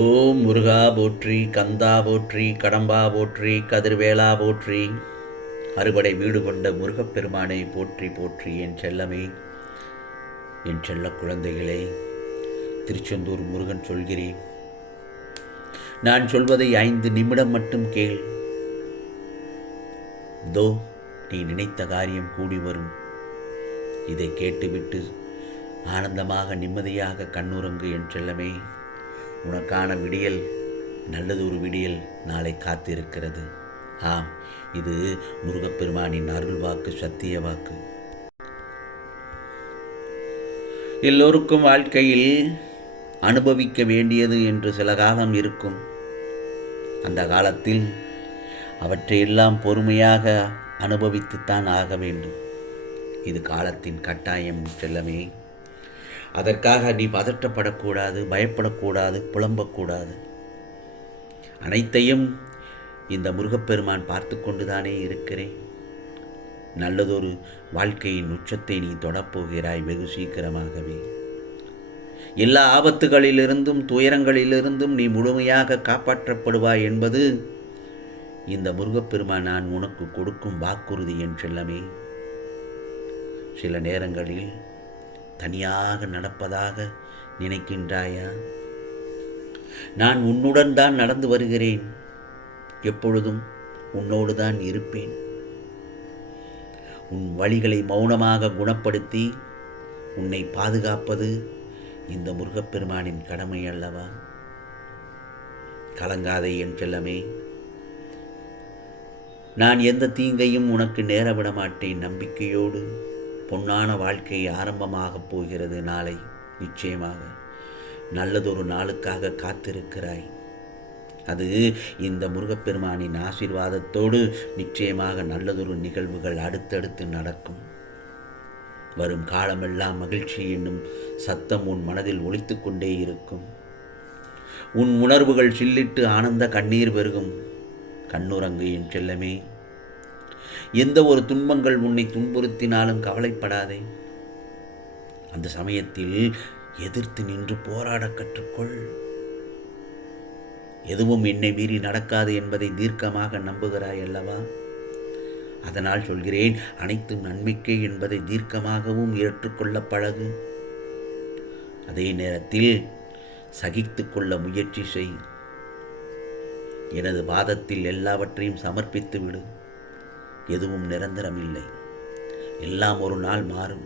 ஓம் முருகா போற்றி, கந்தா போற்றி, கடம்பா போற்றி, கதிர்வேலா போற்றி. அறுபடை வீடு கொண்ட முருகப்பெருமானை போற்றி போற்றி. என் செல்லமே, என் செல்ல குழந்தைகளே, திருச்செந்தூர் முருகன் சொல்கிறேன். நான் சொல்வதை 5 நிமிடம் மட்டும் கேள். தோ நீ நினைத்த காரியம் கூடி வரும். இதை கேட்டுவிட்டு ஆனந்தமாக நிம்மதியாக கண்ணுறங்கு என் செல்லமே. உனக்கான விடியல், நல்லதொரு விடியல் நாளை காத்திருக்கிறது. ஆம், இது முருகப்பெருமானின் அருள் வாக்கு, சத்திய வாக்கு. எல்லோருக்கும் வாழ்க்கையில் அனுபவிக்க வேண்டியது என்று சில காலம் இருக்கும். அந்த காலத்தில் அவற்றையெல்லாம் பொறுமையாக அனுபவித்துத்தான் ஆக வேண்டும். இது காலத்தின் கட்டாயம் செல்லமே. அதற்காக நீ பதற்றப்படக்கூடாது, பயப்படக்கூடாது, புலம்பக்கூடாது. அனைத்தையும் இந்த முருகப்பெருமான் பார்த்து கொண்டுதானே இருக்கிறேன். நல்லதொரு வாழ்க்கையின் உச்சத்தை நீ தொடப்போகிறாய் வெகு சீக்கிரமாகவே. எல்லா ஆபத்துகளிலிருந்தும் துயரங்களிலிருந்தும் நீ முழுமையாக காப்பாற்றப்படுவாய் என்பது இந்த முருகப்பெருமான் நான் உனக்கு கொடுக்கும் வாக்குறுதி என் செல்லமே. சில நேரங்களில் தனியாக நடப்பதாக நினைக்கின்றாயா? நான் உன்னுடன் தான் நடந்து வருகிறேன். எப்பொழுதும் உன்னோடு தான் இருப்பேன். உன் வழிகளை மௌனமாக குணப்படுத்தி உன்னை பாதுகாப்பது இந்த முருகப்பெருமானின் கடமை அல்லவா? கலங்காதே என் செல்லமே. நான் எந்த தீங்கையும் உனக்கு நேரவிட மாட்டேன். நம்பிக்கையோடு பொன்னான வாழ்க்கை ஆரம்பமாகப் போகிறது நாளை. நிச்சயமாக நல்லதொரு நாளுக்காக காத்திருக்கிறாய். அது இந்த முருகப்பெருமானின் ஆசீர்வாதத்தோடு நிச்சயமாக நல்லதொரு நிகழ்வுகள் அடுத்தடுத்து நடக்கும். வரும் காலமெல்லாம் மகிழ்ச்சி என்னும் சத்தம் உன் மனதில் ஒலித்து கொண்டே இருக்கும். உன் உணர்வுகள் சில்லிட்டு ஆனந்த கண்ணீர் பெருகும். கண்ணுறங்கு என் செல்லமே. எந்த ஒரு துன்பங்கள் உன்னை துன்புறுத்தினாலும் கவலைப்படாதே. அந்த சமயத்தில் எதிர்த்து நின்று போராட கற்றுக்கொள். எதுவும் என்னை மீறி நடக்காது என்பதை தீர்க்கமாக நம்புகிறாய் அல்லவா? அதனால் சொல்கிறேன், அனைத்தும் நன்மைக்கே என்பதை தீர்க்கமாகவும் ஏற்றுக்கொள்ள பழகு. அதே நேரத்தில் சகித்து கொள்ள முயற்சி செய். எனது பாதத்தில் எல்லாவற்றையும் சமர்ப்பித்து விடு. எதுவும் நிரந்தரமில்லை. எல்லாம் ஒரு நாள் மாறும்.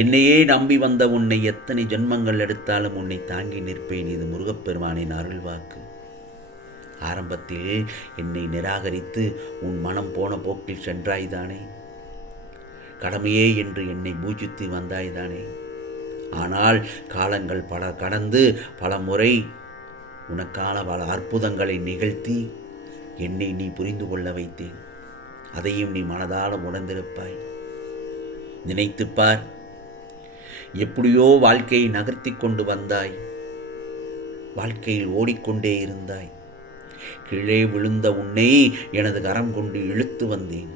என்னையே நம்பி வந்த உன்னை எத்தனை ஜென்மங்கள் எடுத்தாலும் உன்னை தாங்கி நிற்பேன். இது முருகப்பெருமானின் அருள்வாக்கு. ஆரம்பத்தில் என்னை நிராகரித்து உன் மனம் போன போக்கில் சென்றாய்தானே. கடமையே என்று என்னை பூஜித்து வந்தாய்தானே. ஆனால் காலங்கள் பல கடந்து பல முறை உனக்கான பல அற்புதங்களை நிகழ்த்தி என்னை நீ புரிந்து கொள்ள வைத்தேன். அதையும் நீ மனதால உணர்ந்திருப்பாய். நினைத்துப்பார், எப்படியோ வாழ்க்கையை நகர்த்தி கொண்டு வந்தாய். வாழ்க்கையில் ஓடிக்கொண்டே இருந்தாய். கீழே விழுந்த உன்னை எனது கரம் கொண்டு இழுத்து வந்தேன்.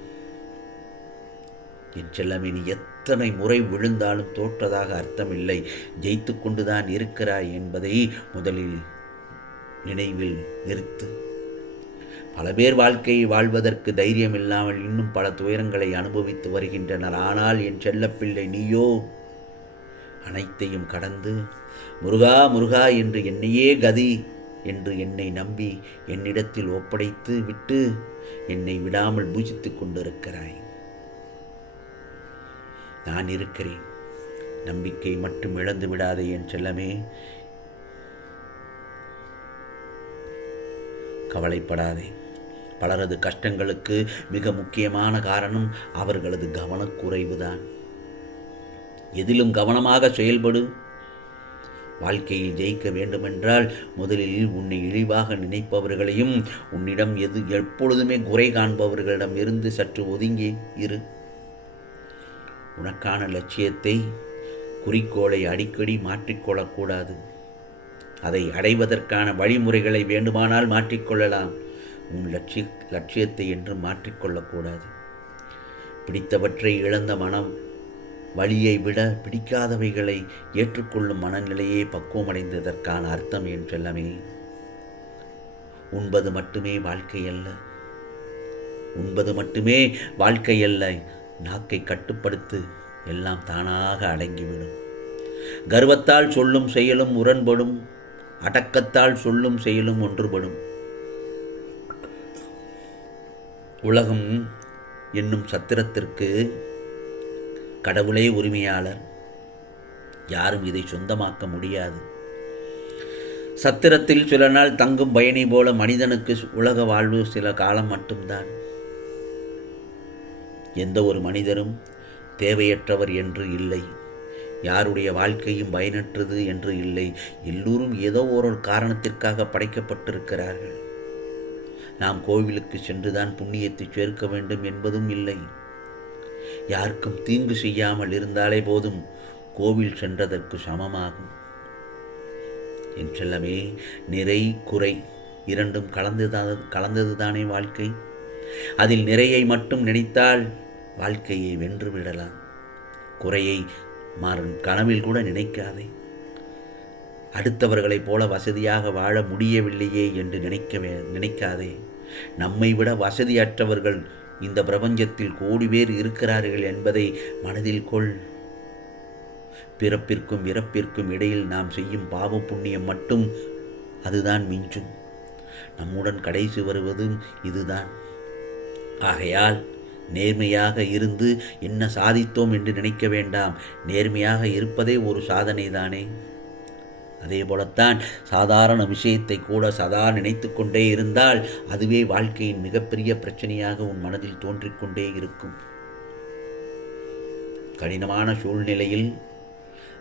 என் செல்லமே, நீ எத்தனை முறை விழுந்தாலும் தோற்றதாக அர்த்தமில்லை. ஜெயித்து கொண்டுதான் இருக்கிறாய் என்பதை முதலில் நினைவில் நிறுத்து. பல பேர் வாழ்க்கையை வாழ்வதற்கு தைரியம் இல்லாமல் இன்னும் பல துயரங்களை அனுபவித்து வருகின்றனர். ஆனால் என் செல்லப்பிள்ளை நீயோ அனைத்தையும் கடந்து முருகா முருகா என்று என்னையே கதி என்று என்னை நம்பி என்னிடத்தில் ஒப்படைத்து விட்டு என்னை விடாமல் பூஜித்து கொண்டிருக்கிறாய். நான் இருக்கிறேன். நம்பிக்கை மட்டும் இழந்து விடாதே என் செல்லமே. கவலைப்படாதே. பலரது கஷ்டங்களுக்கு மிக முக்கியமான காரணம் அவர்களது கவனக்குறைவுதான். எதிலும் கவனமாக செயல்படு. வாழ்க்கையில் ஜெயிக்க வேண்டுமென்றால் முதலில் உன்னை இழிவாக நினைப்பவர்களையும் உன்னிடம் எப்பொழுதுமே குறை காண்பவர்களிடம் இருந்து சற்று ஒதுங்கி இரு. உனக்கான லட்சியத்தை, குறிக்கோளை அடிக்கடி மாற்றிக்கொள்ளக்கூடாது. அதை அடைவதற்கான வழிமுறைகளை வேண்டுமானால் மாற்றிக்கொள்ளலாம். உன் லட்சியத்தை என்று மாற்றிக்கொள்ளக்கூடாது. பிடித்தவற்றை இழந்த மனம் வலியை விட பிடிக்காதவைகளை ஏற்றுக்கொள்ளும் மனநிலையே பக்குவமடைந்ததற்கான அர்த்தம் என் செல்லமே. உண்பது மட்டுமே வாழ்க்கை அல்ல, உண்பது மட்டுமே வாழ்க்கை அல்ல. நாக்கை கட்டுப்படுத்து, எல்லாம் தானாக அடங்கிவிடும். கர்வத்தால் சொல்லும் செயலும் முரண்படும், அடக்கத்தால் சொல்லும் செயலும் ஒன்றுபடும். உலகம் என்னும் சத்திரத்திற்கு கடவுளே உரிமையாளர். யாரும் இதை சொந்தமாக்க முடியாது. சத்திரத்தில் சில நாள் தங்கும் பயணி போல மனிதனுக்கு உலக வாழ்வு சில காலம் மட்டும்தான். எந்த ஒரு மனிதரும் தேவையற்றவர் என்று இல்லை, யாருடைய வாழ்க்கையும் பயனற்றது என்று இல்லை. எல்லோரும் ஏதோ ஒரு காரணத்திற்காக படைக்கப்பட்டிருக்கிறார்கள். நாம் கோவிலுக்கு சென்றுதான் புண்ணியத்தை சேர்க்க வேண்டும் என்பதும் இல்லை. யாருக்கும் தீங்கு செய்யாமல் இருந்தாலே போதும், கோவில் சென்றதற்கு சமமாகும். என் செல்லமே, நிறை குறை இரண்டும் கலந்ததுதானே வாழ்க்கை. அதில் நிறையை மட்டும் நினைத்தால் வாழ்க்கையை வென்று விடலாம். குறையை கனவில் கூட நினைக்காதே. அடுத்தவர்களைப் போல வசதியாக வாழ முடியவில்லையே என்று நினைக்காதே. நம்மை விட வசதியற்றவர்கள் இந்த பிரபஞ்சத்தில் கோடி பேர் இருக்கிறார்கள் என்பதை மனதில் கொள். பிறப்பிற்கும் இறப்பிற்கும் இடையில் நாம் செய்யும் பாவ புண்ணியம் மட்டும் அதுதான் மிஞ்சும். நம்முடன் கடைசி வருவதும் இதுதான். ஆகையால் நேர்மையாக இருந்து என்ன சாதித்தோம் என்று நினைக்க வேண்டாம். நேர்மையாக இருப்பதே ஒரு சாதனை தானே. அதே போலத்தான் சாதாரண விஷயத்தை கூட சதா நினைத்து கொண்டே இருந்தால் அதுவே வாழ்க்கையின் மிகப்பெரிய பிரச்சனையாக உன் மனதில் தோன்றிக்கொண்டே இருக்கும். கடினமான சூழ்நிலையில்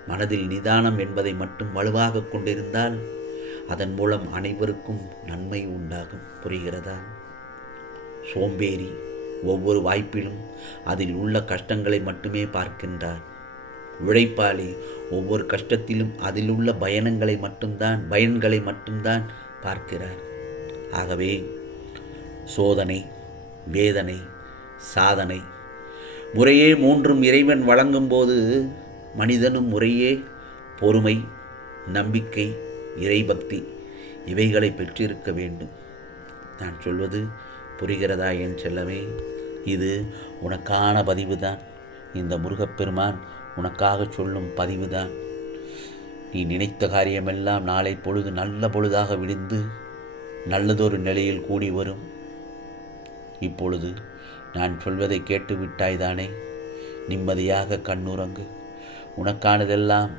மனதில் நிதானம் என்பதை மட்டும் வலுவாக கொண்டிருந்தால் அதன் மூலம் அனைவருக்கும் நன்மை உண்டாகும். புரிகிறதா? சோம்பேறி ஒவ்வொரு வாய்ப்பிலும் அதில் உள்ள கஷ்டங்களை மட்டுமே பார்க்கின்றார். உழைப்பாளி ஒவ்வொரு கஷ்டத்திலும் அதில் உள்ள பயன்களை மட்டும்தான் பார்க்கிறார். ஆகவே சோதனை, வேதனை, சாதனை முறையே மூன்றும் இறைவன் வழங்கும்போது மனிதனும் முறையே பொறுமை, நம்பிக்கை, இறைபக்தி இவைகளை பெற்றிருக்க வேண்டும். நான் சொல்வது புரிகிறதா என் செல்லமே? இது உனக்கான பதிவுதான். இந்த முருகப்பெருமான் உனக்காக சொல்லும் பதிவுதான். நீ நினைத்த காரியமெல்லாம் நாளை பொழுது நல்ல பொழுதாக விடிந்து நல்லதொரு நிலையில் கூடி வரும். இப்பொழுது நான் சொல்வதை கேட்டுவிட்டாய்தானே? நிம்மதியாக கண்ணுறங்கு. உனக்கானதெல்லாம்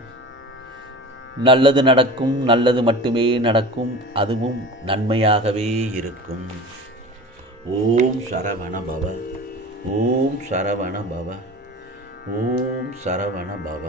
நல்லது நடக்கும், நல்லது மட்டுமே நடக்கும், அதுவும் நன்மையாகவே இருக்கும். ஓம் சரவண பவ, ஓம் சரவண பவ, ஓம் சரவண பவ.